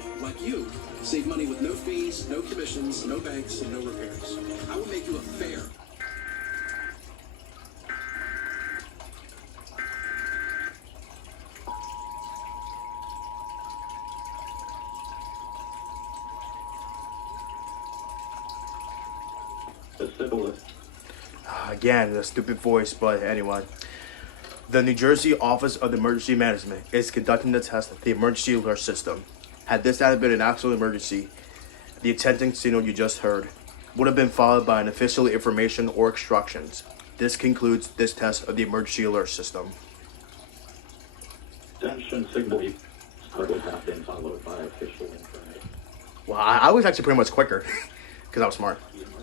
people like you save money with no fees, no commissions, no banks, and no repairs. I will make you a fair. The simplest. Again, the stupid voice, but anyway. The New Jersey Office of Emergency Management is conducting the test of the emergency alert system. Had this not been an actual emergency, the attending signal you just heard would have been followed by an official information or instructions. This concludes this test of the emergency alert system. Attention signal would have been followed by official information. Well, I was actually pretty much quicker because I was smart. The